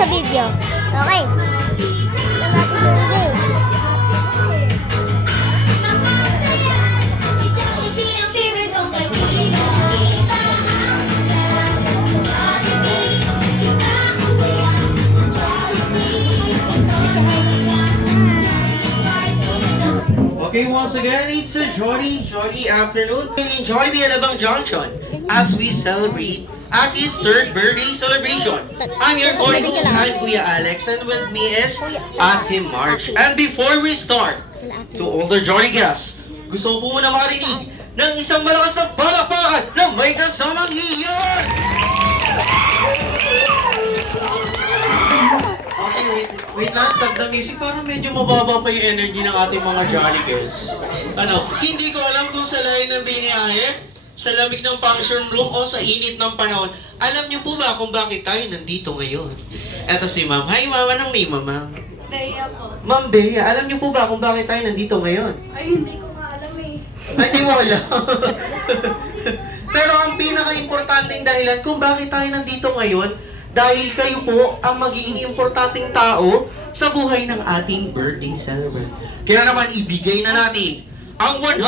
sa video. Okay. Lang happy birthday. Okay, once again, it's a jolly afternoon in Jollibee Alabang Junction as we celebrate Aki's third birthday celebration. I'm your co-host, I'm Kuya Alex, and with me is Ate March. And before we start, to all the jolly guests, gusto ko po muna marinig ng isang malakas na palakpakan na may kasamang iyon! Okay, wait lang, stop the music. Parang medyo mababa pa yung energy ng ating mga jolly girls. Hindi ko alam kung sa layo ng biniyahe, sa lamig ng function room, o sa init ng panahon. Alam niyo po ba kung bakit tayo nandito ngayon? Eto si Ma'am. Hi, Ma'am. Anong name mo, Ma'am? Bea po. Ma'am Bea, alam niyo po ba kung bakit tayo nandito ngayon? Ay, hindi ko nga alam eh. Ay, hindi mo alam. Pero ang pinaka-importanting dahilan kung bakit tayo nandito ngayon, dahil kayo po ang magiging importanteng tao sa buhay ng ating birthday celebrant. Kaya naman ibigay na natin ang 101%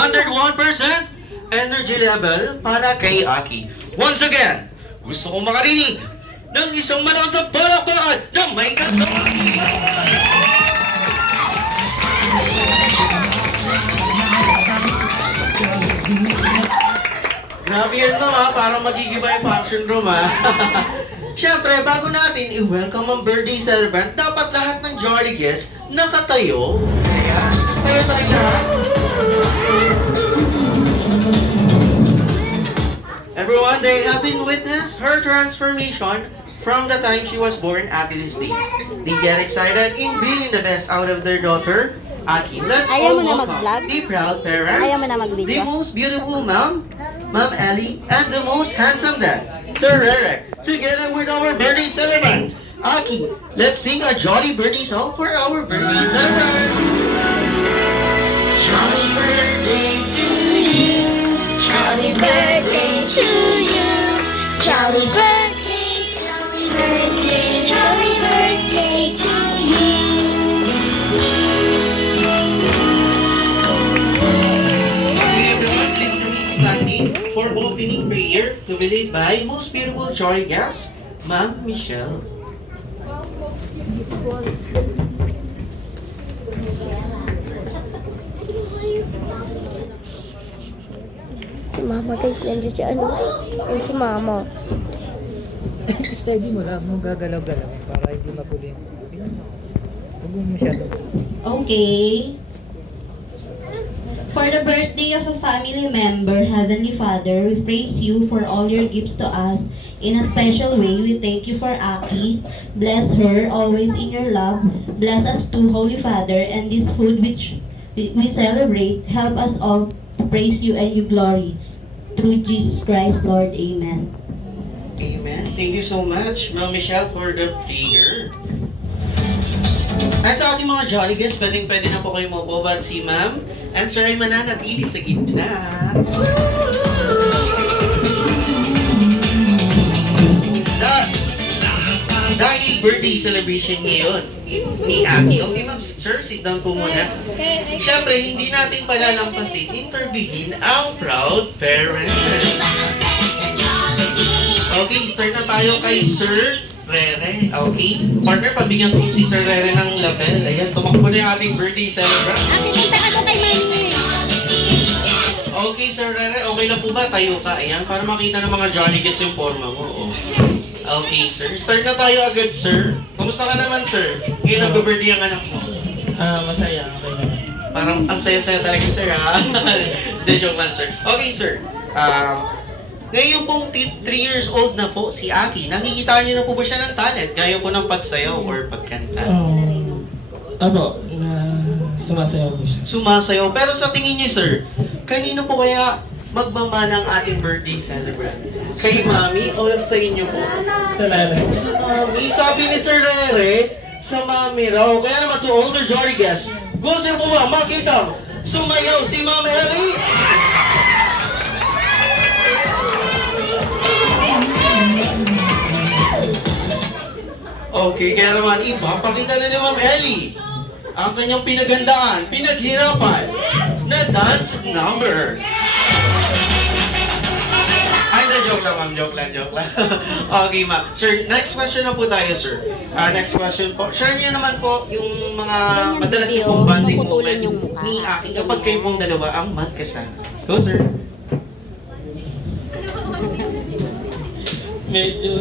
energy level para kay Aki. Once again, gusto kong makarinig ng isang malakas na palakpakan na may kasama. Grabe yan mo ha, parang magigiba yung function room ha. Siyempre, bago natin i-welcome ang birthday celebrant, dapat lahat ng jolly guests nakatayo. Tayo tayo lahat. Everyone, they have been witness her transformation from the time she was born at this day. They get excited in bringing the best out of their daughter, Aki. Let's Ayaw all mo na welcome mag-vlog? the proud parents, Ayaw mo na mag-video? the most beautiful mom, Ma'am Ellie, and the most handsome dad, Sir Rere, together with our birthday celebrant, Aki. Let's sing a jolly birthday song for our birthday celebrant. Jolly birthday to you, Happy birthday to you. Jolly birthday, jolly birthday, jolly birthday to you. Everyone, please remain standing for opening prayer to be led by most beautiful jolly guest, Ma'am Michelle. Si Mama guys, nandiyan siya Yan si Mama. Steady mo lang, mo gagalaw-galaw para hindi mapuli. Huwag mo masyado. Okay. For the birthday of a family member, Heavenly Father, we praise you for all your gifts to us. In a special way, we thank you for Aki. Bless her always in your love. Bless us too, Holy Father, and this food which we celebrate. Help us all to praise you and your glory. Through Jesus Christ, Lord. Amen. Amen. Thank you so much, Ma'am Michelle, for the prayer. At sa ating mga jolly guests, pwede na po kayo maupo, but si Ma'am and Sir ay mananatili sa gitna. Dahil birthday celebration ngayon ni Aki. Okay, Ma'am, Sir, sit down po muna. Siyempre, hindi natin palalampasin, interviewin ang proud parents. Okay, start na tayo kay Sir Rere. Okay? Partner, pabigyan ko si Sir Rere ng label. Ayan, tumakbo na yung ating birthday celebrant. Punta ka doon kay Mami. Okay, Sir Rere, okay lang po ba? Tayo ka. Ayan, para makita ng mga jolly guests yung forma mo. Oh. Okay, Sir. Start na tayo agad, Sir. Kamusta ka naman, Sir? Ngayon nag-birthday ang anak mo. Masaya, okay naman. Parang ang saya-saya talaga, Sir, ha? Hindi, joke lang, Sir. Okay, Sir. Ngayon pong 3 years old na po si Aki, nakikita niyo na po ba siya ng talent? Gaya po ng pagsayaw or pagkanta? Sumasayaw po siya. Sumasayaw. Pero sa tingin niyo, Sir, kanino po kaya magmamana ang ating birthday celebrant? Kay Mami o sa inyo po? Talala. Sa Mami. Sabi ni Sir Rere, sa Mami raw. Kaya naman to older jolly guests, gusto po ba makita sumayaw si Mami Ellie? Okay, kaya naman iba, pakita na ni Ma'am Ellie ang kanyang pinagandaan, pinaghirapan na dance number. Ay, joke lang ma'am, joke lang. Okay ma'am. Sir, next question na po tayo, sir. Next question po. Share niyo naman po yung mga madalas yung pong bonding maputulan moment yung mukha. ni Aki kapag kayo pong dalawa ang magkasama. Go, sir. Medyo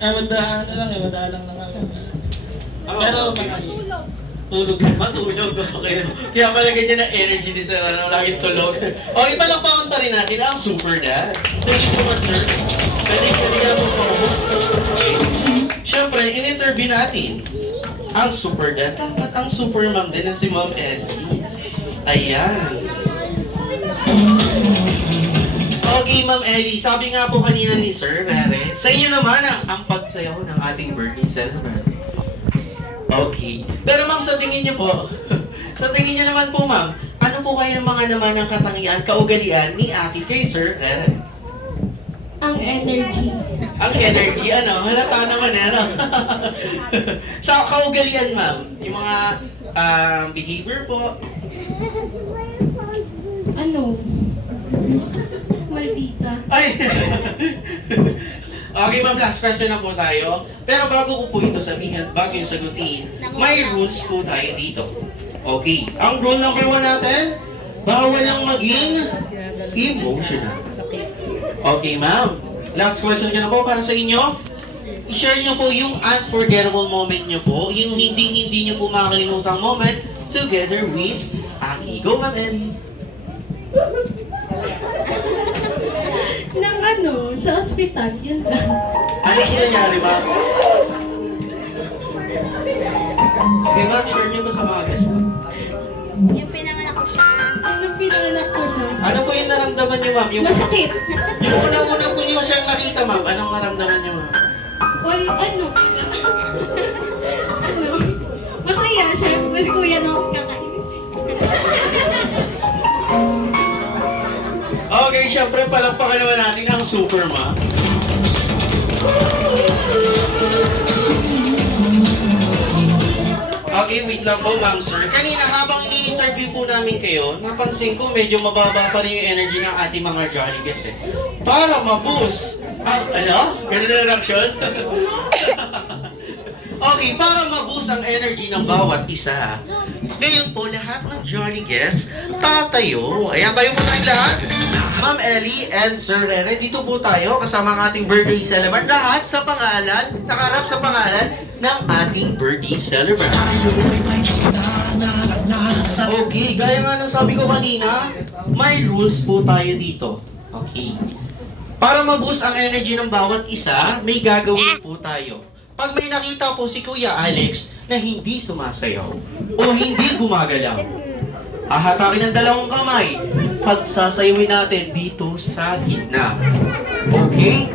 madaan lang naman. Pero tulog. Matulog, okay. Kaya pala ganyan ang energy ni sir, laging tulog. Okay, palakpakan pa rin natin ang Super Dad. Thank you so much, sir. Pwede ka po po. Okay. Siyempre, in-interview natin ang Super Dad. Dapat ang Super Mom din ang si Ma'am Ellie. Ayan. Okay, Ma'am Ellie, sabi nga po kanina ni Sir Rere, sa inyo naman ang pagsayaw ng ating birthday celebration. Okay. Pero ma'am, sa tingin niyo po, sa tingin niyo naman po ma'am, ano po kayo ng mga naman ng katangian, kaugalian ni Aki kay Sir Rere? Ang energy. Ang energy, halata naman ano. Sa kaugalian ma'am, yung mga behavior po. Ano? Maldita. Ay! Okay ma'am, last question na po tayo. Pero bago ko po ito sabihin, bago yung sagutin, may rules po tayo dito. Okay, ang rule number 1 natin, bawal lang maging emotional. Okay ma'am, last question ko na po para sa inyo. I-share nyo po yung unforgettable moment nyo po, yung hindi nyo po makakalimutang moment together with Aki. Go ma'am Ellie. Nang sa ospital, yun lang. Ano yung nangyari ma'am? Okay ma'am, share nyo po sa mga guests mo. Yung pinanganak ko siya. Nung pinanganak ko siya, Ano po yung naramdaman nyo ma'am? masakit. Yung unang-una po nyo siyang nakita ma'am, anong naramdaman nyo ma'am? Masaya siya. Mas kuya na akong kakainis. Okay, syempre palakpakan naman natin ang Super Mom. Okay, wait lang po ma'am sir. Kanina habang ini-interview po namin kayo, napansin ko medyo mababa pa rin yung energy ng ating mga Jolly guests eh. Para ma-boost ang, ganun na reaction? Okay, para ma-boost ang energy ng bawat isa. Ngayon po, lahat ng Jolly guests, tatayo. Ayan, tayo po tayong lahat. Ma'am Ellie and Sir Rere, dito po tayo kasama ang ating birthday celebrant. Lahat sa pangalan, nakarap sa pangalan ng ating birthday celebrant. Okay, gaya nga ng sabi ko kanina, may rules po tayo dito. Okay. Para ma-boost ang energy ng bawat isa, may gagawin po tayo. Pag may nakita po si Kuya Alex na hindi sumasayaw o hindi gumagalaw, ahatakin ng dalawang kamay, pagsasayawin natin dito sa gitna. Okay?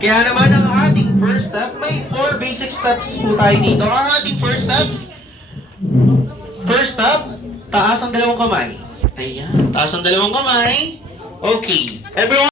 Kaya naman ang ating first step, may 4 basic steps po tayo dito. Ang ating first step, taas ang dalawang kamay. Ayan, taas ang dalawang kamay. Okay. Everyone,